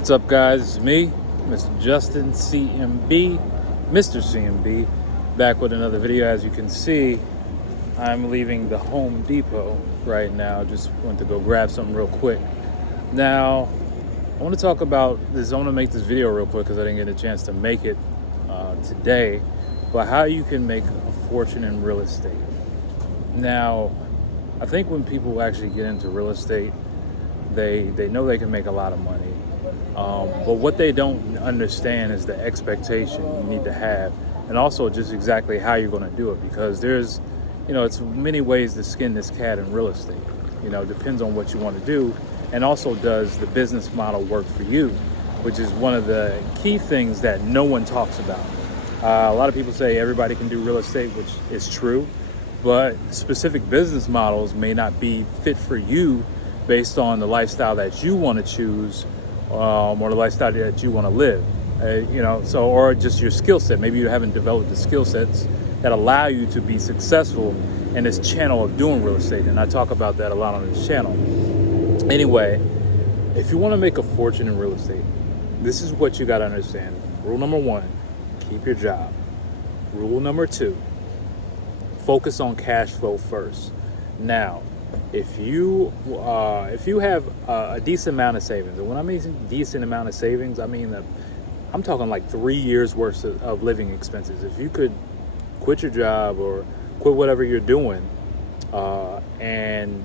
What's up, guys? It's me, Mr. Justin CMB, Mr. CMB, back with another video. As you can see, I'm leaving the Home Depot right now. Just went to go grab something real quick. Now, I want to talk about this. I want to make this video real quick because I didn't get a chance to make it today, but how you can make a fortune in real estate. Now, I think when people actually get into real estate, they know they can make a lot of money. But what they don't understand is the expectation you need to have, and also just exactly how you're going to do it, because there's, it's many ways to skin this cat in real estate. Depends on what you want to do, and also does the business model work for you, which is one of the key things that no one talks about. A lot of people say everybody can do real estate, which is true, but specific business models may not be fit for you based on the lifestyle that you want to choose, or the lifestyle that you want to live, or just your skill set. Maybe you haven't developed the skill sets that allow you to be successful in this channel of doing real estate. And I talk about that a lot on this channel. Anyway, if you want to make a fortune in real estate, this is what you got to understand. Rule number 1, keep your job. Rule number 2, focus on cash flow first. Now, if you have a decent amount of savings, and when I mean decent amount of savings, I mean that I'm talking like 3 years worth of living expenses. If you could quit your job or quit whatever you're doing and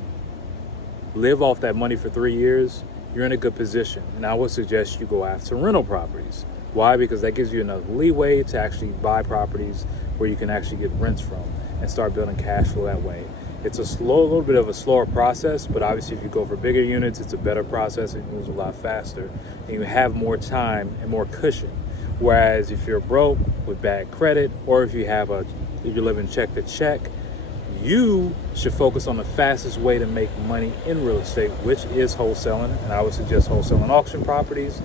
live off that money for 3 years, you're in a good position. And I would suggest you go after rental properties. Why? Because that gives you enough leeway to actually buy properties where you can actually get rents from and start building cash flow that way. It's a little bit of a slower process, but obviously if you go for bigger units, it's a better process. It moves a lot faster, and you have more time and more cushion. Whereas if you're broke with bad credit, or if you're living check to check, you should focus on the fastest way to make money in real estate, which is wholesaling. And I would suggest wholesaling auction properties,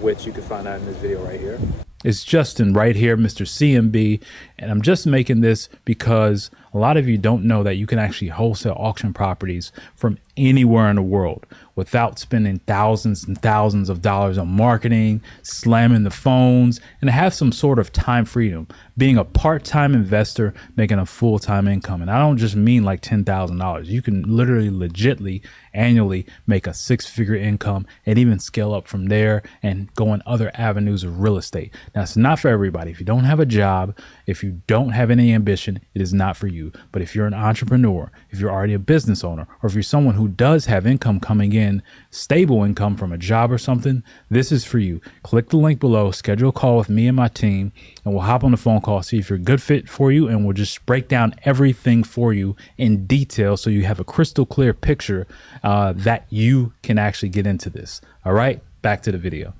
which you can find out in this video right here. It's Justin right here, Mr. CMB, and I'm just making this because a lot of you don't know that you can actually wholesale auction properties from anywhere in the world without spending thousands and thousands of dollars on marketing, slamming the phones, and have some sort of time freedom, being a part-time investor, making a full-time income. And I don't just mean like $10,000. You can literally legitly annually make a 6-figure income and even scale up from there and go in other avenues of real estate. Now, it's not for everybody. If you don't have a job, if you don't have any ambition, it is not for you. But if you're an entrepreneur, if you're already a business owner, or if you're someone who does have income coming in, stable income from a job or something, this is for you. Click the link below, schedule a call with me and my team, and we'll hop on the phone call, see if you're a good fit for you, and we'll just break down everything for you in detail so you have a crystal clear picture that you can actually get into this. All right, back to the video.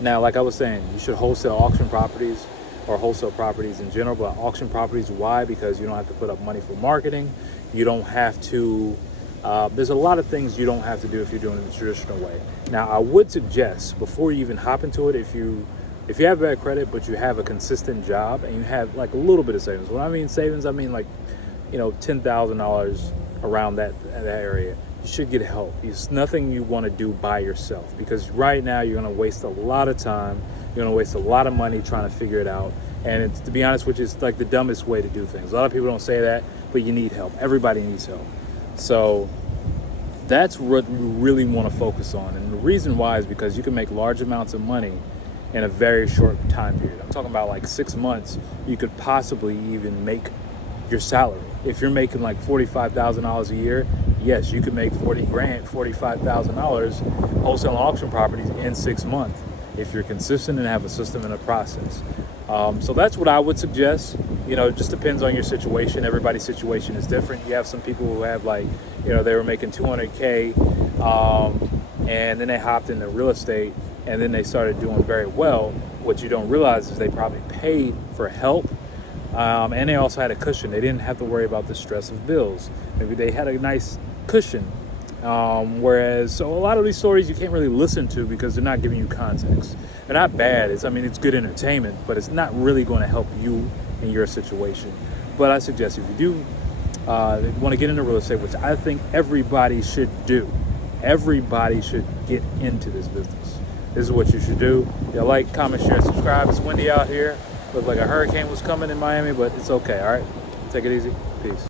Now, like I was saying, you should wholesale auction properties or wholesale properties in general, but auction properties, why? Because you don't have to put up money for marketing. You don't have to, there's a lot of things you don't have to do if you're doing it the traditional way. Now, I would suggest before you even hop into it, if you have bad credit, but you have a consistent job and you have like a little bit of savings. When I mean savings, I mean like, $10,000 around that area. You should get help. It's nothing you want to do by yourself, because right now you're going to waste a lot of time. You're going to waste a lot of money trying to figure it out. And it's, to be honest, which is like the dumbest way to do things. A lot of people don't say that, but you need help. Everybody needs help. So that's what we really want to focus on. And the reason why is because you can make large amounts of money in a very short time period. I'm talking about like 6 months. You could possibly even make your salary. If you're making like $45,000 a year, yes, you could make $45,000 wholesale auction properties in 6 months if you're consistent and have a system and a process. So that's what I would suggest. It just depends on your situation. Everybody's situation is different. You have some people who have like, they were making 200K and then they hopped into real estate and then they started doing very well. What you don't realize is they probably paid for help. And they also had a cushion. They didn't have to worry about the stress of bills. Maybe they had a nice cushion. So a lot of these stories you can't really listen to because they're not giving you context. They're not bad. It's good entertainment, but it's not really going to help you in your situation. But I suggest if you do want to get into real estate, which I think everybody should do, Everybody should get into this business. This is what you should do. Y'all like, comment, share, subscribe. It's windy out here. Looked like a hurricane was coming in Miami, but it's okay, all right? Take it easy. Peace.